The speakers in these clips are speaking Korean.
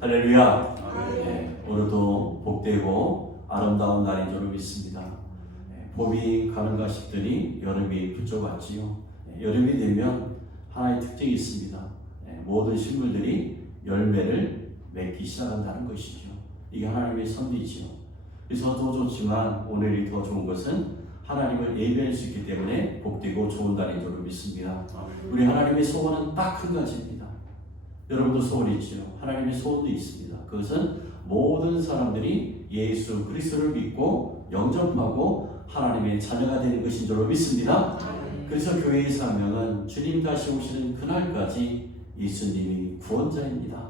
할렐루야. 네, 오늘도 복되고 아름다운 날인 줄 믿습니다. 봄이 가는가 싶더니 여름이 붙어왔지요. 여름이 되면 하나의 특징이 있습니다. 모든 식물들이 열매를 맺기 시작한다는 것이죠. 이게 하나님의 섭리지요. 그래서 더 좋지만 오늘이 더 좋은 것은 하나님을 예배할 수 있기 때문에 복되고 좋은 날인 줄 믿습니다. 우리 하나님의 소원은 딱 한 가지입니다. 여러분도 소원이 있지요. 하나님의 소원도 있습니다. 그것은 모든 사람들이 예수 그리스도를 믿고 영접하고 하나님의 자녀가 되는 것인 줄 믿습니다. 그래서 교회의 사명은 주님 다시 오시는 그날까지 예수님이 구원자입니다.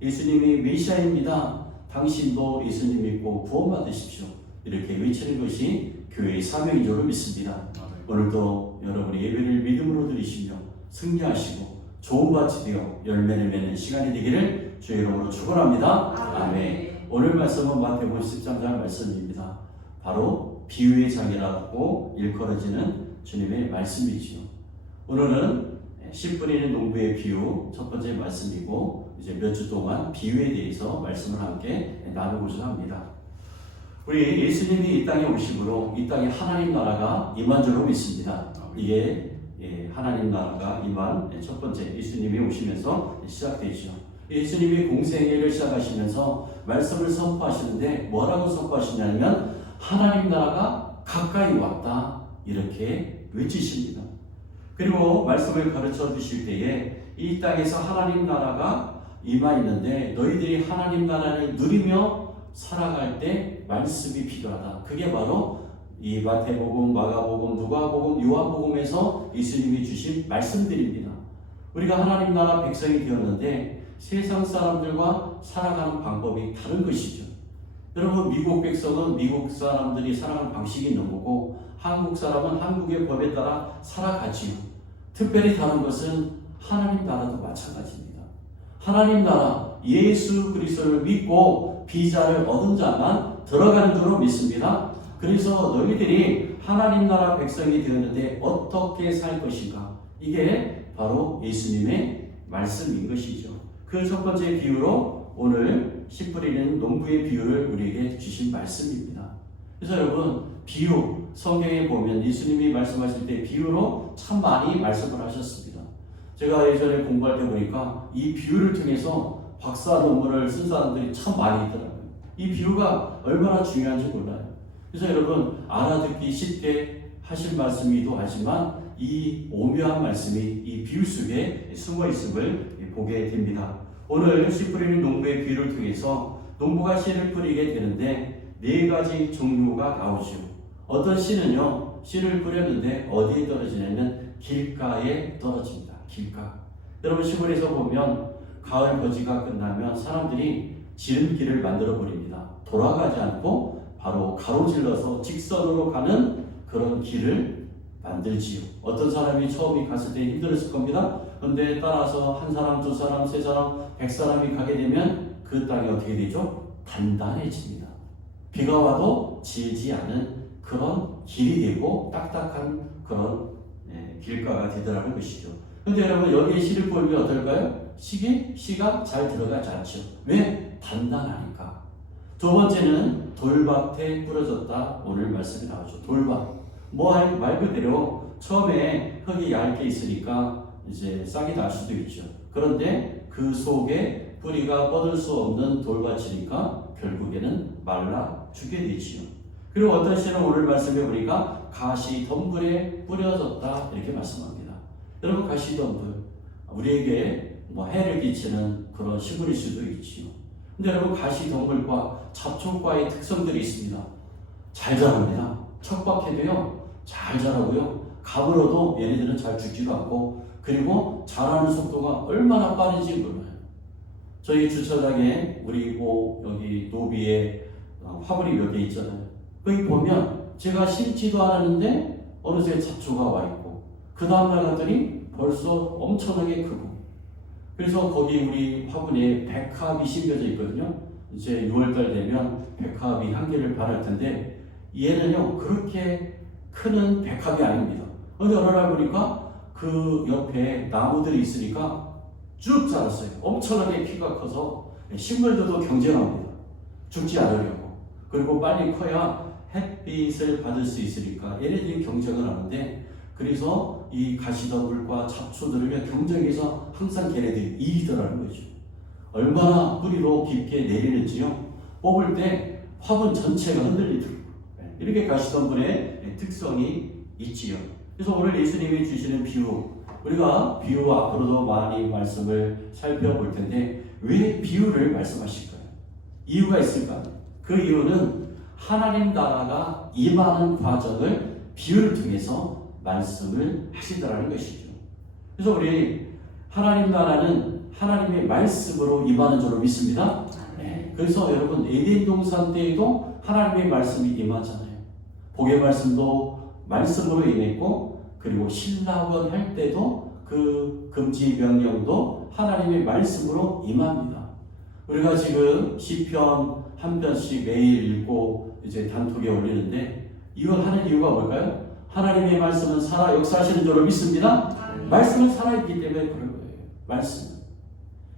예수님이 메시아입니다. 당신도 예수님 믿고 구원받으십시오. 이렇게 외치는 것이 교회의 사명인 줄 믿습니다. 오늘도 여러분이 예배를 믿음으로 드리시며 승리하시고 좋은 밭이 되어 열매를 맺는 시간이 되기를 주의 이름으로 축원합니다. 아멘. 오늘 말씀은 마태복음 10장 말씀입니다. 바로 비유의 장이라고 일컬어지는 주님의 말씀이지요. 오늘은 씨 뿌리는 농부의 비유 첫 번째 말씀이고 이제 몇 주 동안 비유에 대해서 말씀을 함께 나누고자 합니다. 우리 예수님이 이 땅에 오심으로 이 땅에 하나님 나라가 임한 줄로 믿습니다. 이게 하나님 나라가 임한 첫 번째 예수님이 오시면서 시작되죠. 예수님이 공생애를 시작하시면서 말씀을 선포하시는데 뭐라고 선포하시냐면 하나님 나라가 가까이 왔다 이렇게 외치십니다. 그리고 말씀을 가르쳐 주실 때에 이 땅에서 하나님 나라가 임하 있는데 너희들이 하나님 나라를 누리며 살아갈 때 말씀이 필요하다. 그게 바로 이 마태복음, 마가복음, 누가복음, 요한복음에서 예수님이 주신 말씀들입니다. 우리가 하나님 나라 백성이 되었는데 세상 사람들과 살아가는 방법이 다른 것이죠. 여러분, 미국 백성은 미국 사람들이 살아가는 방식이 있는 거고 한국 사람은 한국의 법에 따라 살아가지요. 특별히 다른 것은 하나님 나라도 마찬가지입니다. 하나님 나라 예수 그리스도를 믿고 비자를 얻은 자만 들어가는 줄로 믿습니다. 그래서 너희들이 하나님 나라 백성이 되었는데 어떻게 살 것인가? 이게 바로 예수님의 말씀인 것이죠. 그 첫 번째 비유로 오늘 씨 뿌리는 농부의 비유를 우리에게 주신 말씀입니다. 그래서 여러분, 비유, 성경에 보면 예수님이 말씀하실 때 비유로 참 많이 말씀을 하셨습니다. 제가 예전에 공부할 때 보니까 이 비유를 통해서 박사 논문을 쓴 사람들이 참 많이 있더라고요. 이 비유가 얼마나 중요한지 몰라요. 그래서 여러분, 알아듣기 쉽게 하실 말씀이기도 하지만 이 오묘한 말씀이 이 비유 속에 숨어 있음을 보게 됩니다. 오늘 씨 뿌리는 농부의 비유를 통해서 농부가 씨를 뿌리게 되는데 네 가지 종류가 나오죠. 어떤 씨는요, 씨를 뿌렸는데 어디에 떨어지냐면 길가에 떨어집니다. 길가. 여러분, 시골에서 보면 가을 거지가 끝나면 사람들이 지름길을 만들어 버립니다. 돌아가지 않고 바로 가로질러서 직선으로 가는 그런 길을 만들지요. 어떤 사람이 처음에 갔을 때 힘들었을 겁니다. 그런데 따라서 한 사람, 두 사람, 세 사람, 100사람이 가게 되면 그 땅이 어떻게 되죠? 단단해집니다. 비가 와도 지지 않은 그런 길이 되고 딱딱한 그런 길가가 되더라는 것이죠. 그런데 여러분, 여기에 씨를 뿌리면 어떨까요? 씨가 잘 들어가지 않죠. 왜? 단단하니까. 두 번째는 돌밭에 뿌려졌다. 오늘 말씀이 나오죠. 돌밭. 말 그대로 처음에 흙이 얇게 있으니까 이제 싹이 날 수도 있죠. 그런데 그 속에 뿌리가 뻗을 수 없는 돌밭이니까 결국에는 말라 죽게 되지요. 그리고 어떤 씨는 오늘 말씀해 보니까 가시 덤불에 뿌려졌다 이렇게 말씀합니다. 여러분, 가시 덤불 우리에게 해를 끼치는 그런 식물일 수도 있지요. 근데 여러분, 가시 덤불과 잡초과의 특성들이 있습니다. 잘 자랍니다. 척박해도요 잘 자라고요. 가물어도 얘네들은 잘 죽지도 않고, 그리고 자라는 속도가 얼마나 빠른지 몰라요. 저희 주차장에 우리 여기 노비에 화분이 몇 개 있잖아요. 거기 보면 제가 심지도 않았는데 어느새 잡초가 와 있고, 그 다음날 갔더니 벌써 엄청나게 크고. 그래서 거기 우리 화분에 백합이 심겨져 있거든요. 이제 6월달 되면 백합이 향기를 발할 텐데 얘는요 그렇게 크는 백합이 아닙니다. 그런데 어느 날 보니까 그 옆에 나무들이 있으니까 쭉 자랐어요. 엄청나게 키가 커서 식물들도 경쟁합니다. 죽지 않으려고. 그리고 빨리 커야 햇빛을 받을 수 있으니까 얘네들이 경쟁을 하는데, 그래서 이 가시덤불과 잡초들을 경쟁해서 항상 걔네들이 이기더라는 거죠. 얼마나 뿌리로 깊게 내리는지요. 뽑을 때 화분 전체가 흔들리더라고요. 이렇게 가시덤불의 특성이 있지요. 그래서 오늘 예수님이 주시는 비유, 우리가 비유 앞으로도 많이 말씀을 살펴볼 텐데 왜 비유를 말씀하실까요? 이유가 있을까요? 그 이유는 하나님 나라가 임하는 과정을 비유를 통해서 말씀을 하시더라는 것이죠. 그래서 우리 하나님 나라는 하나님의 말씀으로 임하는 줄로 믿습니다. 네. 그래서 여러분 에덴 동산 때에도 하나님의 말씀이 임하잖아요. 복의 말씀도 말씀으로 임했고, 그리고 신라원 할 때도 그 금지 명령도 하나님의 말씀으로 임합니다. 우리가 지금 시편 한 편씩 매일 읽고 이제 단톡에 올리는데 이걸 하는 이유가 뭘까요? 하나님의 말씀은 살아 역사하시는 줄로 믿습니다. 말씀은 살아있기 때문에 그런 거예요. 말씀.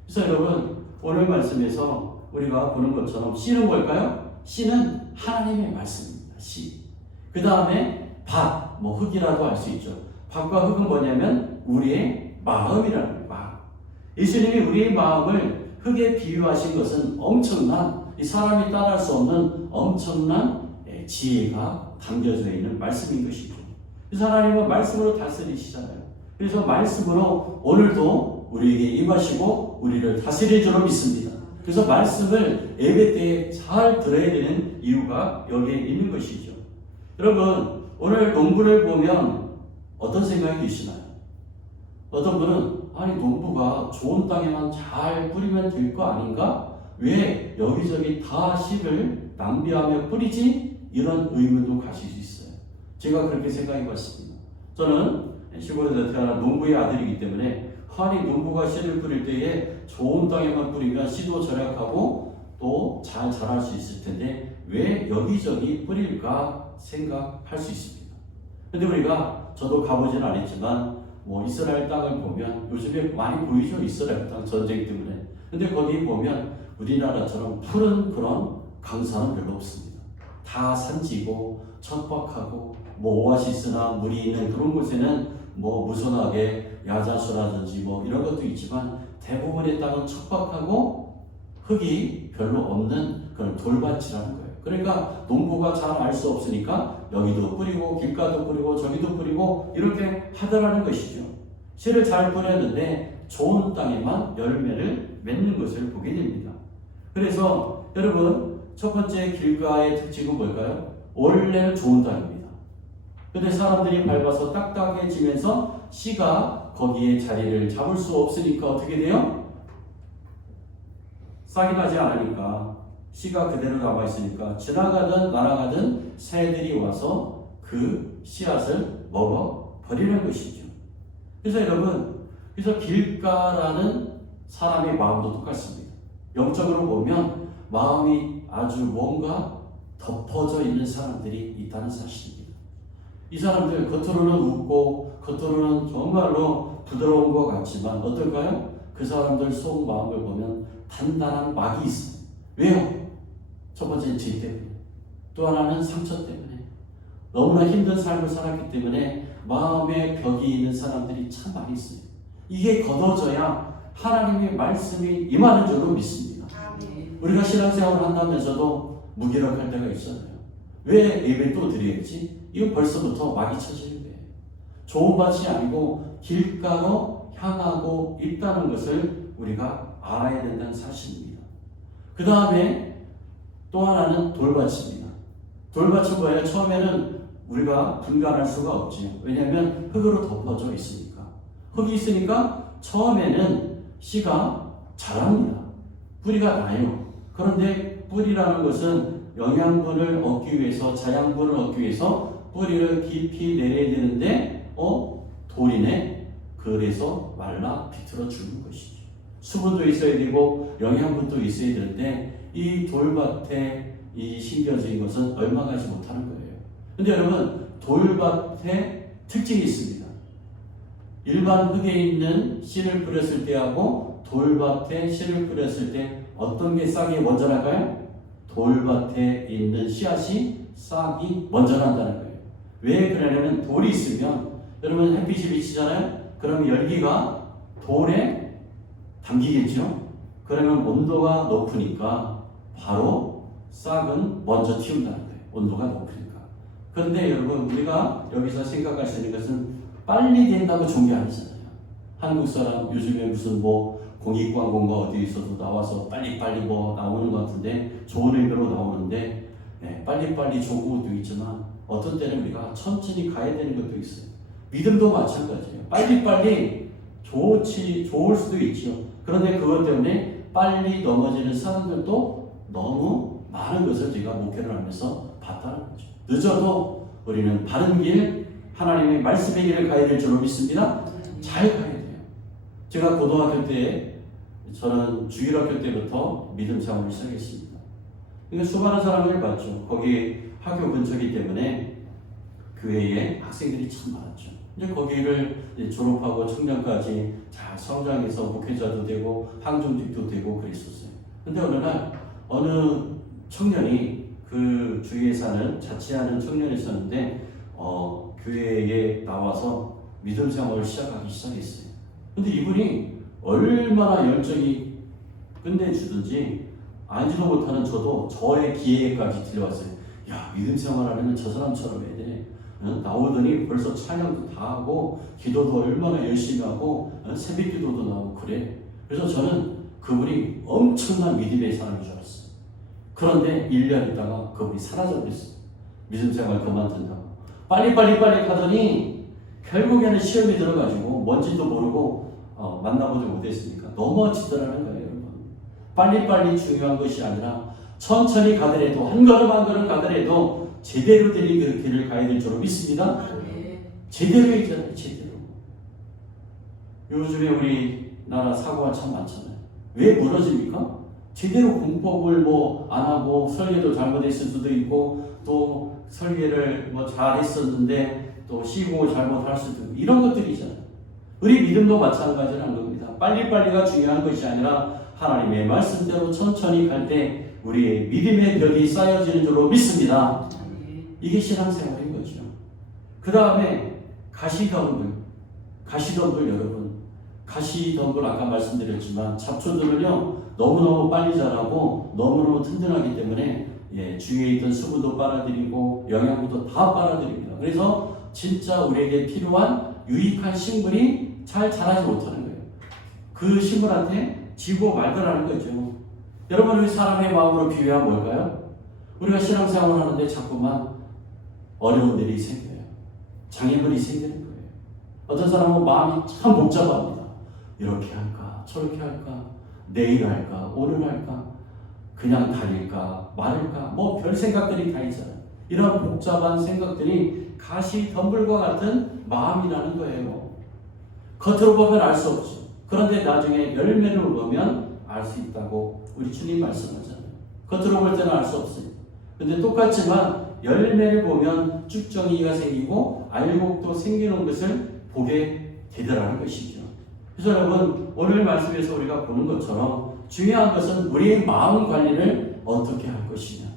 그래서 여러분 오늘 말씀에서 우리가 보는 것처럼 씨는 뭘까요? 씨는 하나님의 말씀입니다. 씨. 그 다음에 밭, 흙이라도 할 수 있죠. 밭과 흙은 뭐냐면 우리의 마음이라는 거예요. 마음. 예수님이 우리의 마음을 흙에 비유하신 것은 엄청난, 이 사람이 따라할 수 없는 엄청난 지혜가 담겨져 있는 말씀인 것이죠. 그래서 하나님은 말씀으로 다스리시잖아요. 그래서 말씀으로 오늘도 우리에게 임하시고 우리를 다스릴 줄로 믿습니다. 그래서 말씀을 예배 때에 잘 들어야 되는 이유가 여기에 있는 것이죠. 여러분 오늘 농부를 보면 어떤 생각이 드시나요? 어떤 분은 아니 농부가 좋은 땅에만 잘 뿌리면 될 거 아닌가? 왜 여기저기 다 씨를 낭비하며 뿌리지? 이런 의문도 가실 수 있어요. 제가 그렇게 생각해 봤습니다. 저는 시골에서 태어난 농부의 아들이기 때문에 아니 농부가 씨를 뿌릴 때에 좋은 땅에만 뿌리면 씨도 절약하고 또 잘 자랄 수 있을 텐데 왜 여기저기 뿌릴까 생각할 수 있습니다. 근데 우리가 저도 가보진 않았지만 이스라엘 땅을 보면 요즘에 많이 보이죠. 이스라엘 땅 전쟁 때문에. 근데 거기 보면 우리나라처럼 푸른 그런 강산은 별로 없습니다. 다 산지고 척박하고 오아시스나 물이 있는 그런 곳에는 무선하게 야자수라든지 이런 것도 있지만 대부분의 땅은 척박하고 흙이 별로 없는 그런 돌밭이라는 거예요. 그러니까 농부가 잘 알 수 없으니까 여기도 뿌리고 길가도 뿌리고 저기도 뿌리고 이렇게 하더라는 것이죠. 씨를 잘 뿌렸는데 좋은 땅에만 열매를 맺는 것을 보게 됩니다. 그래서 여러분 첫 번째 길가의 특징은 뭘까요? 원래는 좋은 땅입니다. 근데 사람들이 밟아서 딱딱해지면서 씨가 거기에 자리를 잡을 수 없으니까 어떻게 돼요? 싹이 나지 않으니까 씨가 그대로 남아있으니까 지나가든 날아가든 새들이 와서 그 씨앗을 먹어버리는 것이죠. 그래서 여러분, 그래서 길가라는 사람의 마음도 똑같습니다. 영적으로 보면 마음이 아주 뭔가 덮어져 있는 사람들이 있다는 사실입니다. 이 사람들 겉으로는 웃고 겉으로는 정말로 부드러운 것 같지만 어떨까요? 그 사람들 속 마음을 보면 단단한 막이 있어요. 왜요? 첫 번째는 죄 때문에, 또 하나는 상처 때문에, 너무나 힘든 삶을 살았기 때문에 마음에 벽이 있는 사람들이 참 많이 있어요. 이게 걷어져야 하나님의 말씀이 임하는 줄로 믿습니다. 우리가 신앙생활을 한다면서도 무기력할 때가 있잖아요. 왜 예배 또 드려야지? 이거 벌써부터 막이 쳐지는 거예요. 좋은 밭이 아니고 길가로 향하고 있다는 것을 우리가 알아야 된다는 사실입니다. 그 다음에 또 하나는 돌밭입니다. 돌밭은 뭐예요? 처음에는 우리가 분간할 수가 없지요. 왜냐하면 흙으로 덮어져 있으니까. 흙이 있으니까 처음에는 씨가 자랍니다. 뿌리가 나요. 그런데 뿌리라는 것은 영양분을 얻기 위해서, 자양분을 얻기 위해서 뿌리를 깊이 내려야 되는데 돌이네. 그래서 말라 비틀어 죽는 것이죠. 수분도 있어야 되고 영양분도 있어야 되는데 이 돌밭에 이 심겨진 것은 얼마 가지 못하는 거예요. 근데 여러분 돌밭에 특징이 있습니다. 일반 흙에 있는 씨를 뿌렸을 때하고 돌밭에 씨를 뿌렸을 때 어떤 게 싹이 먼저 날까요? 돌밭에 있는 씨앗이 싹이 먼저 난다는 거예요. 왜 그러냐면 돌이 있으면 여러분 햇빛이 비치잖아요. 그러면 열기가 돌에 담기겠죠. 그러면 온도가 높으니까 바로 싹은 먼저 틔운다는 거예요. 온도가 높으니까. 그런데 여러분 우리가 여기서 생각할 수 있는 것은 빨리 된다고 좋은 게 아니잖아요. 한국 사람 요즘에 무슨 뭐 공익광고가 어디에서도 나와서 빨리빨리 뭐 나오는 것 같은데 좋은 의미로 나오는데 빨리빨리 좋은 것도 있지만 어떤 때는 우리가 천천히 가야 되는 것도 있어요. 믿음도 마찬가지예요. 빨리빨리 좋을 수도 있죠. 그런데 그것 때문에 빨리 넘어지는 사람들도 너무 많은 것을 제가 목회를 하면서 봤다는 거죠. 늦어도 우리는 바른 길, 하나님의 말씀의 길을 가야 될 줄로 믿습니다. 잘 가야 돼요. 제가 고등학교 때 저는 주일학교 때부터 믿음 생활을 시작했습니다. 그러니까 수많은 사람을 봤죠. 거기 학교 근처이기 때문에 교회에 학생들이 참 많았죠. 이제 거기를 졸업하고 청년까지 잘 성장해서 목회자도 되고 항중직도 되고 그랬었어요. 근데 어느 날 어느 청년이 그 주위에 사는 자취하는 청년이 있었는데 교회에 나와서 믿음 생활을 시작하기 시작했어요. 근데 이분이 얼마나 열정이 끝내주든지 알지도 못하는 저도 저의 기회까지 들려왔어요. 야, 믿음 생활하려면 저 사람처럼 해야 돼. 나오더니 벌써 찬양도 다 하고 기도도 얼마나 열심히 하고 새벽 기도도 나오고 그래. 그래서 저는 그분이 엄청난 믿음의 사람인 줄 알았어요. 그런데 1년 있다가 그분이 사라져버렸어요. 믿음 생활 그만둔다고. 빨리 가더니 결국에는 시험이 들어가지고 뭔지도 모르고 만나보지 못했으니까 넘어지더라는 거예요. 여러분. 빨리 중요한 것이 아니라 천천히 가더라도 한 걸음 가더라도 제대로 된 그 길을 가야 될 줄로 믿습니다. 제대로 있잖아요. 제대로. 요즘에 우리나라 사고가 참 많잖아요. 왜 무너집니까? 제대로 공법을 안 하고 설계도 잘못했을 수도 있고 또 설계를 잘했었는데 또 시공을 잘못할 수도 있고 이런 것들이잖아요. 우리 믿음도 마찬가지라는 겁니다. 빨리가 중요한 것이 아니라 하나님의 말씀대로 천천히 갈 때 우리의 믿음의 벽이 쌓여지는 줄로 믿습니다. 이게 신앙생활인 거죠. 그 다음에 가시덤불 여러분. 가시덤불 아까 말씀드렸지만 잡초들은요 너무너무 빨리 자라고 너무너무 튼튼하기 때문에 주위에 있던 수분도 빨아들이고 영양분도 다 빨아들입니다. 그래서 진짜 우리에게 필요한 유익한 식물이 잘 자라지 못하는 거예요. 그 식물한테 지고 말더라는 거죠. 여러분 우리 사람의 마음으로 비유하면 뭘까요? 우리가 신앙생활을 하는데 자꾸만 어려운 일이 생겨요. 장애물이 생기는 거예요. 어떤 사람은 마음이 참 복잡합니다. 이렇게 할까 저렇게 할까 내일 할까 오늘 할까 그냥 다닐까 말할까 별 생각들이 다 있잖아요. 이런 복잡한 생각들이 가시덤불과 같은 마음이라는 거예요. 겉으로 보면 알 수 없죠. 그런데 나중에 열매를 보면 알 수 있다고 우리 주님 말씀하잖아요. 겉으로 볼 때는 알 수 없어요. 근데 똑같지만 열매를 보면 쭉정이가 생기고 알곡도 생기는 것을 보게 되더라는 것이죠. 그래서 여러분 오늘 말씀에서 우리가 보는 것처럼 중요한 것은 우리의 마음 관리를 어떻게 할 것이냐.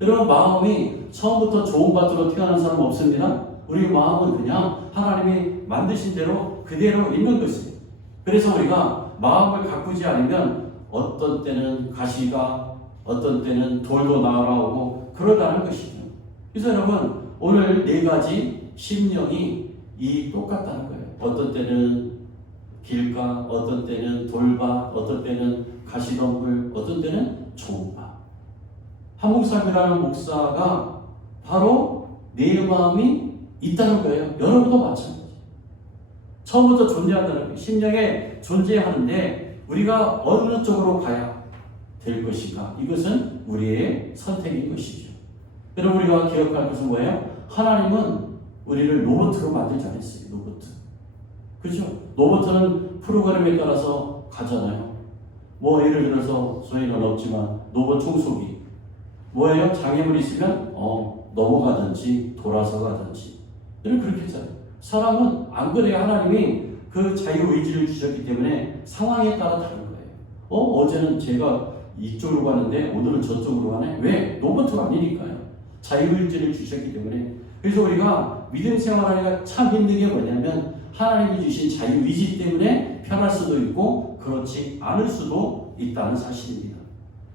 여러분 마음이 처음부터 좋은 밭으로 태어난 사람 없습니다. 우리 마음은 그냥 하나님이 만드신 대로 그대로 있는 것이에요. 그래서 우리가 마음을 가꾸지 않으면 어떤 때는 가시가 어떤 때는 돌도 날아오고 그러다는 것이죠. 그래서 여러분 오늘 4가지 심령이 똑같다는 거예요. 어떤 때는 길가, 어떤 때는 돌밭, 어떤 때는 가시덤불, 어떤 때는 좋은 밭. 한목사님이라는 목사가 바로 내 마음이 있다는 거예요. 여러분도 마찬가지. 처음부터 존재한다는 거예요. 심령에 존재하는데 우리가 어느 쪽으로 가야 될 것인가? 이것은 우리의 선택인 것이죠. 여러분 우리가 기억할 것은 뭐예요? 하나님은 우리를 로봇으로 만들지 않았어요. 로봇. 그렇죠? 로봇은 프로그램에 따라서 가잖아요. 예를 들어서 저희는 없지만 로봇 청소기 뭐예요? 장애물이 있으면 넘어가든지 돌아서 가든지 그렇게 했잖아요. 사람은 안 그래요. 하나님이 그 자유의지를 주셨기 때문에 상황에 따라 다른 거예요. 어제는 제가 이쪽으로 가는데 오늘은 저쪽으로 가네. 왜? 로봇가 아니니까요. 자유의지를 주셨기 때문에. 그래서 우리가 믿음 생활하기가 참 힘든 게 뭐냐면 하나님이 주신 자유의지 때문에 편할 수도 있고 그렇지 않을 수도 있다는 사실입니다.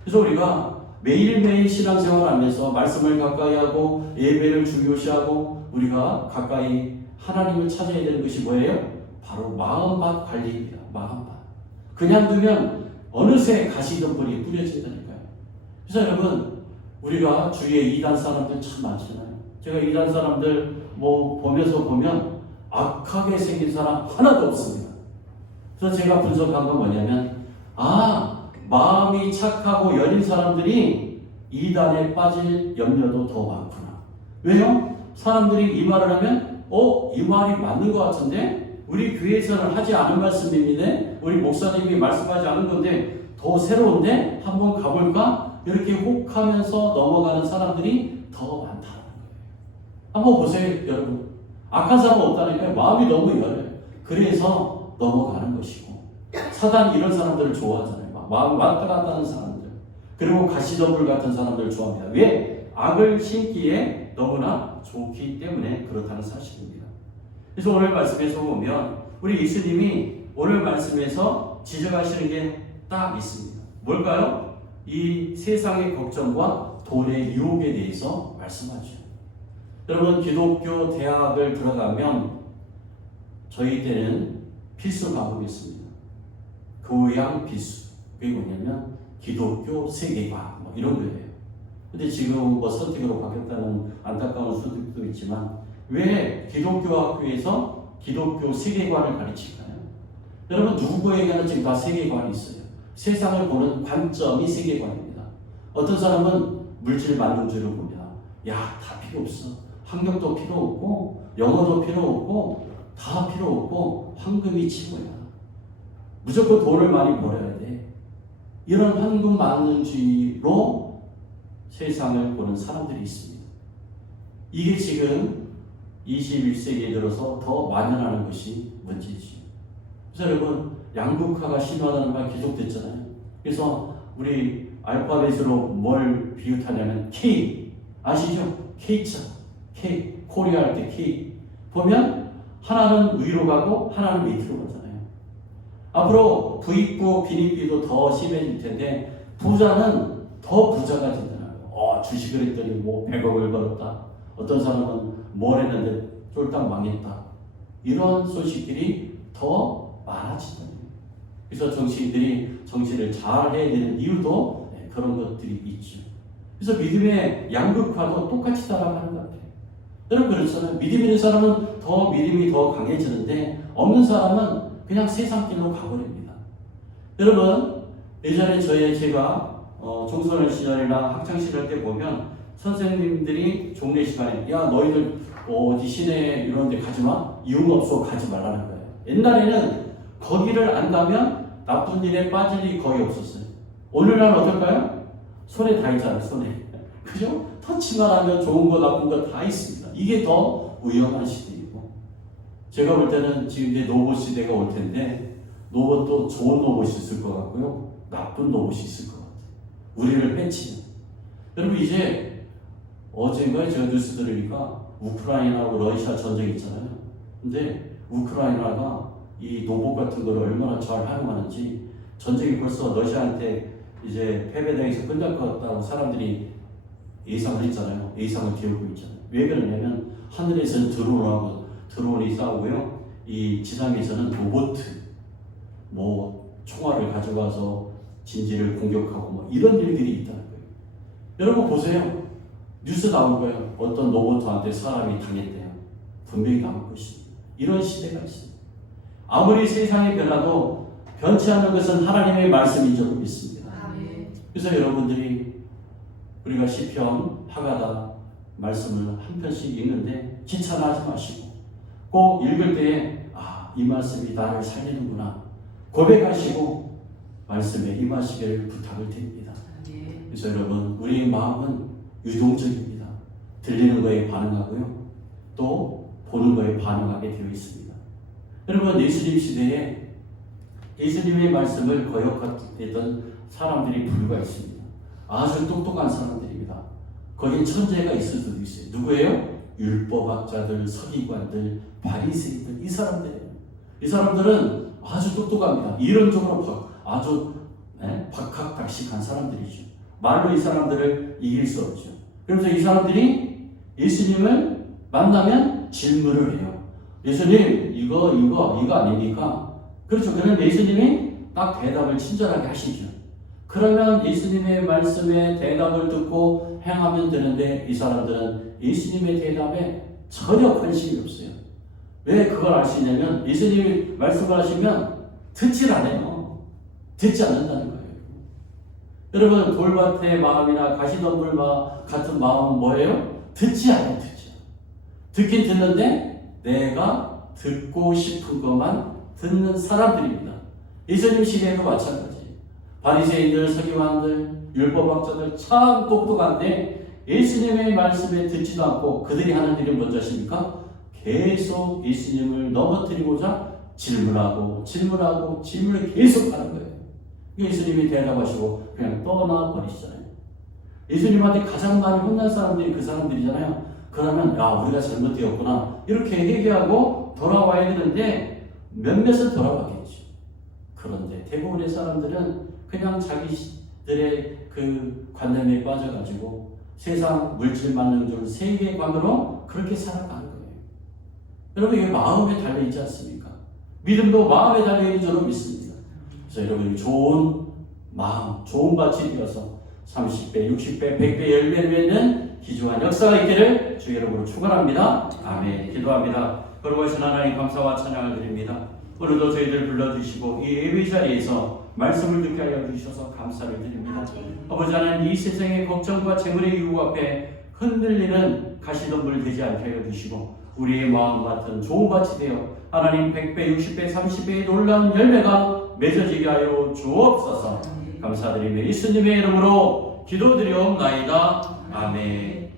그래서 우리가 매일매일 신앙생활하면서 말씀을 가까이 하고 예배를 중요시하고 우리가 가까이 하나님을 찾아야 되는 것이 뭐예요? 바로 마음밭 관리입니다. 마음밭. 그냥 두면 어느새 가시덤불이 뿌려진다니까요. 그래서 여러분 우리가 주위에 이단 사람들 참 많잖아요. 제가 이단 사람들 보면서 보면 악하게 생긴 사람 하나도 없습니다. 그래서 제가 분석한 건 뭐냐면 마음이 착하고 여린 사람들이 이단에 빠질 염려도 더 많구나. 왜요? 사람들이 이 말을 하면 이 말이 맞는 것 같은데 우리 교회에서는 하지 않은 말씀인데 우리 목사님이 말씀하지 않은 건데 더 새로운데 한번 가볼까? 이렇게 혹하면서 넘어가는 사람들이 더 많다는 거예요. 한번 보세요 여러분. 악한 사람은 없다니까요. 마음이 너무 열어요. 그래서 넘어가는 것이고 사단이 이런 사람들을 좋아하잖아요. 마음이 왔다 갔다 하는 사람들. 그리고 가시덤불 같은 사람들을 좋아합니다. 왜? 악을 심기에 너무나 좋기 때문에 그렇다는 사실입니다. 그래서 오늘 말씀에서 보면 우리 예수님이 오늘 말씀에서 지적하시는 게 딱 있습니다. 뭘까요? 이 세상의 걱정과 돈의 유혹에 대해서 말씀하죠. 여러분 기독교 대학을 들어가면 저희 때는 필수 과목이 있습니다. 교양 필수. 그게 뭐냐면 기독교 세계관 이런 거예요. 근데 지금 선택으로 바뀌었다는 안타까운 소식도 있지만 왜 기독교 학교에서 기독교 세계관을 가르칠까요? 여러분 누구에게나 지금 다 세계관이 있어요. 세상을 보는 관점이 세계관입니다. 어떤 사람은 물질 만능주의를 봅니다. 다 필요 없어. 환경도 필요 없고 영어도 필요 없고 다 필요 없고 황금이 최고야. 무조건 돈을 많이 벌어야 돼. 이런 황금 만능주의로 세상을 보는 사람들이 있습니다. 이게 지금 21세기에 들어서 더 만연하는 것이 문제지요. 그래서 여러분 양극화가 심하다는 말 계속됐잖아요. 그래서 우리 알파벳으로 뭘 비유하냐면 K 아시죠? K자 K 코리아 할 때 K 보면 하나는 위로 가고 하나는 밑으로 가잖아요. 앞으로 부익부 빈익비도 더 심해질 텐데 부자는 더 부자가 된다는 거예요. 주식을 했더니 100억을 벌었다. 어떤 사람은 뭘 했는데 쫄딱 망했다. 이런 소식들이 더 많아진다. 그래서 정치인들이 정치를 잘 해야 되는 이유도 그런 것들이 있죠. 그래서 믿음의 양극화도 똑같이 따라가는 것 같아요. 여러분 그렇잖아요. 믿음 있는 사람은 더 믿음이 더 강해지는데 없는 사람은 그냥 세상 길로 가버립니다. 여러분 예전에 제가 중소년 시절이나 학창 시절 때 보면 선생님들이 종례 시간에 너희들 어디 시내 이런 데 가지마. 이유없어 가지 말라는 거예요. 옛날에는 거기를 안 가면 나쁜 일에 빠질 일이 거의 없었어요. 오늘날은 어떨까요? 손에 다 있잖아요. 손에. 그죠? 터치만 하면 좋은 거 나쁜 거 다 있습니다. 이게 더 위험한 시대이고 제가 볼 때는 지금 이제 로봇 시대가 올 텐데 로봇도 좋은 로봇이 있을 것 같고요. 나쁜 로봇이 있을 것 같아요. 우리를 해치는. 여러분 이제 어젠가에 제가 뉴스 들으니까 우크라이나하고 러시아 전쟁이 있잖아요. 근데 우크라이나가 이 로봇 같은 걸 얼마나 잘 활용하는지 전쟁이 벌써 러시아한테 이제 패배당해서 끝날 것 같다고 사람들이 예상을 했잖아요. 예상을 기울고 있잖아요. 왜 그러냐면 하늘에서는 드론이 싸우고요. 이 지상에서는 로봇 총알을 가져가서 진지를 공격하고 이런 일들이 있다는 거예요. 여러분 보세요. 뉴스 나온 거예요. 어떤 로봇한테 사람이 당했대요. 분명히 나올 것입니다. 이런 시대가 있습니다. 아무리 세상이 변화도 변치 않는 것은 하나님의 말씀인 줄 믿습니다. 그래서 여러분들이 우리가 시편 하가다 말씀을 한 편씩 읽는데 귀찮아하지 마시고 꼭 읽을 때에 이 말씀이 나를 살리는구나 고백하시고 말씀에 임하시기를 부탁을 드립니다. 그래서 여러분 우리의 마음은 유동적입니다. 들리는 거에 반응하고요. 또 보는 거에 반응하게 되어 있습니다. 여러분 예수님 시대에 예수님의 말씀을 거역했던 사람들이 부류가 있습니다. 아주 똑똑한 사람들입니다. 거긴 천재가 있을 수도 있어요. 누구예요? 율법학자들, 서기관들, 바리새인들, 이 사람들이에요. 이 사람들은 아주 똑똑합니다. 이론적으로 아주 박학다식한 사람들이죠. 말로 이 사람들을 이길 수 없죠. 그래서 이 사람들이 예수님을 만나면 질문을 해요. 예수님, 이거 아닙니까? 그렇죠. 그러면 예수님이 딱 대답을 친절하게 하시죠. 그러면 예수님의 말씀에 대답을 듣고 행하면 되는데 이 사람들은 예수님의 대답에 전혀 관심이 없어요. 왜 그걸 알 수 있냐면 예수님이 말씀을 하시면 듣질 않아요. 듣지 않는다는 거예요. 여러분, 돌밭의 마음이나 가시덤불 같은 마음은 뭐예요? 듣지 않아요. 듣긴 듣는데 내가 듣고 싶은 것만 듣는 사람들입니다. 예수님 시대에도 마찬가지예요. 바리새인들, 서기관들, 율법학자들 참 똑똑한데 예수님의 말씀에 듣지도 않고 그들이 하는 일은 뭔지 아십니까? 계속 예수님을 넘어뜨리고자 질문을 계속 하는 거예요. 예수님이 대답하시고 그냥 떠나버리시잖아요. 예수님한테 가장 많이 혼난 사람들이 그 사람들이잖아요. 그러면 우리가 잘못되었구나 이렇게 얘기하고 돌아와야 되는데 몇몇은 돌아가겠죠. 그런데 대부분의 사람들은 그냥 자기들의 그 관념에 빠져가지고 세상 물질 만능주의 세계관으로 그렇게 살아가는 거예요. 여러분, 이게 마음에 달려있지 않습니까? 믿음도 마음에 달려있는 줄로 믿습니다. 그래서 여러분이 좋은 마음, 좋은 밭이 되어서 30배, 60배, 100배, 10배를 맺는 기중한 역사가 있기를 주 여러분으로 축원합니다. 아멘. 기도합니다. 거룩하신 하나님 감사와 찬양을 드립니다. 오늘도 저희들 불러주시고 이 예배 자리에서 말씀을 듣게 하여 주셔서 감사를 드립니다. 아버지 하나님, 이 세상의 걱정과 재물의 유혹 앞에 흔들리는 가시덤불 되지 않게 하여 주시고 우리의 마음 같은 좋은 밭이 되어 하나님 100배, 60배, 30배의 놀라운 열매가 맺어지게 하여 주옵소서. 감사드리며 예수님의 이름으로 기도드리옵나이다. 아멘.